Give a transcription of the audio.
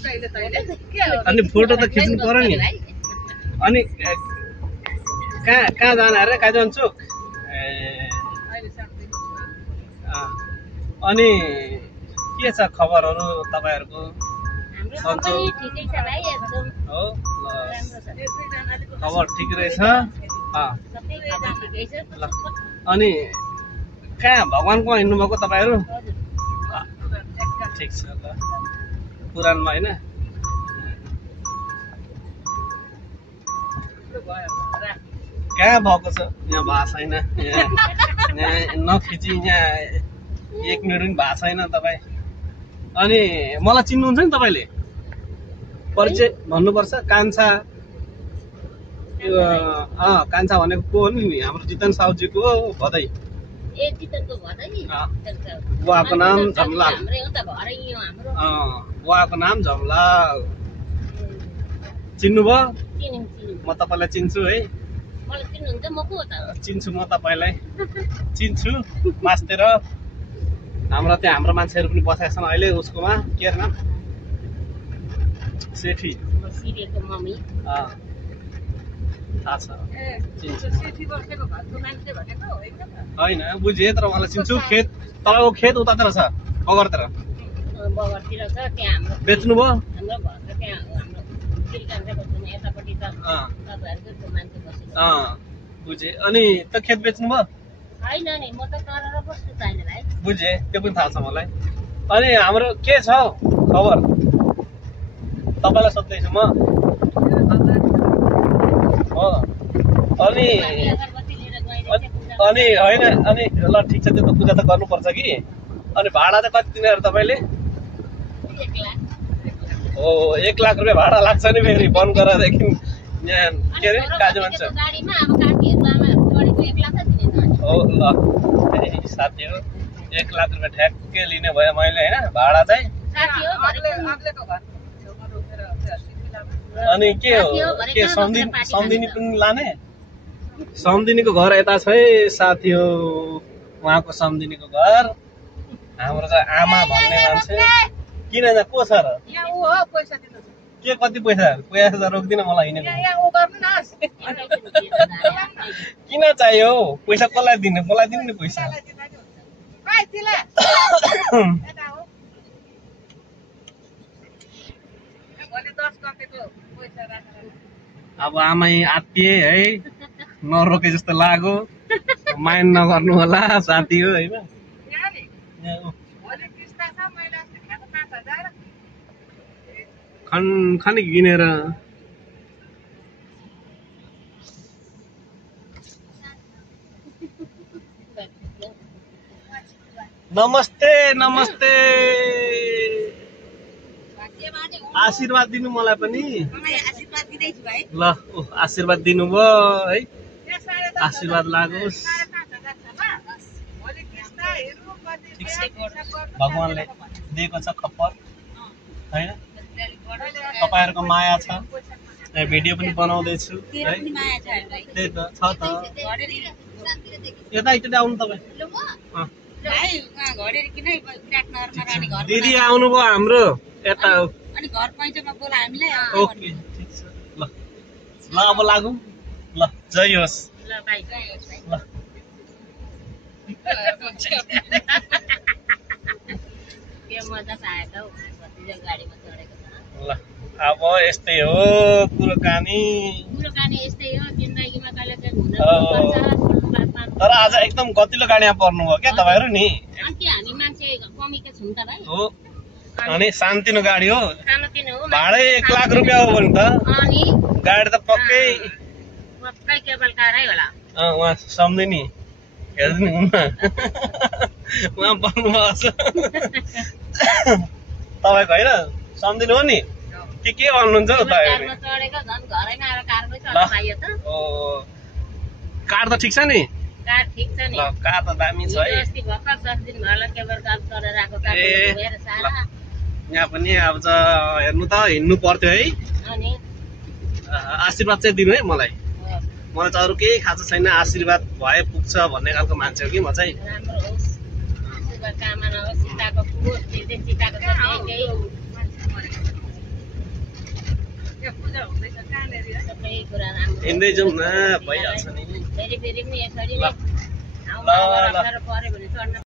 अनि फोटो त खिच्नु पर्यो नि। अनि कहाँ जाने अरे काइजनचोक? अनि के छ खबरहरू तपाईँहरूको? हो खबर ठिक रहेछ। अनि कहाँ भगवान्कोमा हिँड्नुभएको तपाईँहरू? ठिक छ ल, पुराणमा होइन? कहाँ भएको छ? यहाँ भएको छैन, यहाँ नखिची, यहाँ 1 मिनट पनि भएको छैन तपाईँ। अनि मलाई चिन्नुहुन्छ नि तपाईँले? परिचय भन्नुपर्छ। कान्छा, कान्छा भनेको को हो नि? हाम्रो जितन साउजीको भदै। बुवाको नाम झमलाल। बुवाको नाम झमलाल। चिन्नुभयो? म तपाईँलाई चिन्छु है। चिन्छु म तपाईँलाई, चिन्छु मास्तेर। हाम्रो त्यहाँ हाम्रो मान्छेहरू पनि बसेका छन् अहिले उसकोमा। के अरे नाम? सेठी। थाहा छ, चिन्छु। होइन बुझेँ, तर मलाई चिन्छु। खेत तपाईँको खेत उतातिर छ, बगरतिर। बेच्नु भयो? बुझेँ। अनि त खेत बेच्नु भयो? बुझेँ, त्यो पनि थाहा छ मलाई। अनि हाम्रो के छ खबर? तपाईँलाई सोध्दैछु म। हो अनि होइन, अनि ल ठिक छ, त्यो त पूजा त गर्नुपर्छ कि। अनि भाडा चाहिँ कति दिने अरे तपाईँले? हो 1 लाख रुपियाँ भाडा लाग्छ नि फेरि बन्द गरेदेखि यहाँ। के अरे काजु मान्छ? हो ल साथी हो, 1 लाख रुपियाँ ठ्याक्कै लिने भयो मैले होइन भाडा चाहिँ। अनि के हो, के सम्धिनी पनि लाने? सम्धिनीको घर यता छ है साथी हो, उहाँको सम्धिनीको घर। हाम्रो चाहिँ आमा भन्ने मान्छे। किन जा को छ र? के कति पैसा? पैसा त रोक्दिन मलाई हिँडेको। किन चाहियो पैसा? कसलाई दिने? मलाई दिनु नि पैसा। अब आमै आत्तिए है, नरोके जस्तो लाग्यो। माइन्ड नगर्नु होला साथी हो होइन। खनी गिनेर नमस्ते नमस्ते, आशीर्वाद दिनु मलाई पनि। ल आशीर्वाद दिनुभयो है, आशीर्वाद लागोस्। भगवानले दिएको छ खप्पर होइन, तपाईँहरूको माया छ। भिडियो पनि बनाउँदैछु है, त्यही त छ त। यता एकचोटि आउनु तपाईँ। दिदी आउनुभयो हाम्रो यता। ओके ठिक छ ल, ल अब लागौँ ल। जय होस् ल। ल अब यस्तै हो कुरोकानी। तर आज एकदम गतिलो गाडीमा पर्नुभयो क्या तपाईँहरू नि। हो अनि सानोतिनो गाडी हो, भाडै 1 लाख रुपियाँ हो भने त गाडी त पक्कै उहाँ सम्झिनी हेरिदिनु उहाँ पर्नुभएको छ तपाईँको होइन, सम्झिनु हो नि। के भन्नुहुन्छ हौ तपाईँहरू? कार त ठिक छ नि? ल कार त दामी छ है। यहाँ पनि अब त हेर्नु त हिँड्नु पर्थ्यो है। आशीर्वाद चाहिँ दिनु है मलाई। मलाई चाहिँ अरू केही खाँचो छैन, आशीर्वाद भए पुग्छ भन्ने खालको मान्छे हो कि म चाहिँ। सबै कुरा राम्रो हिँड्दै जाउँ न भइहाल्छ नि फेरि पनि यसरी ल नै ठाउँमा अप्ठ्यारो पर्यो भने चढ्न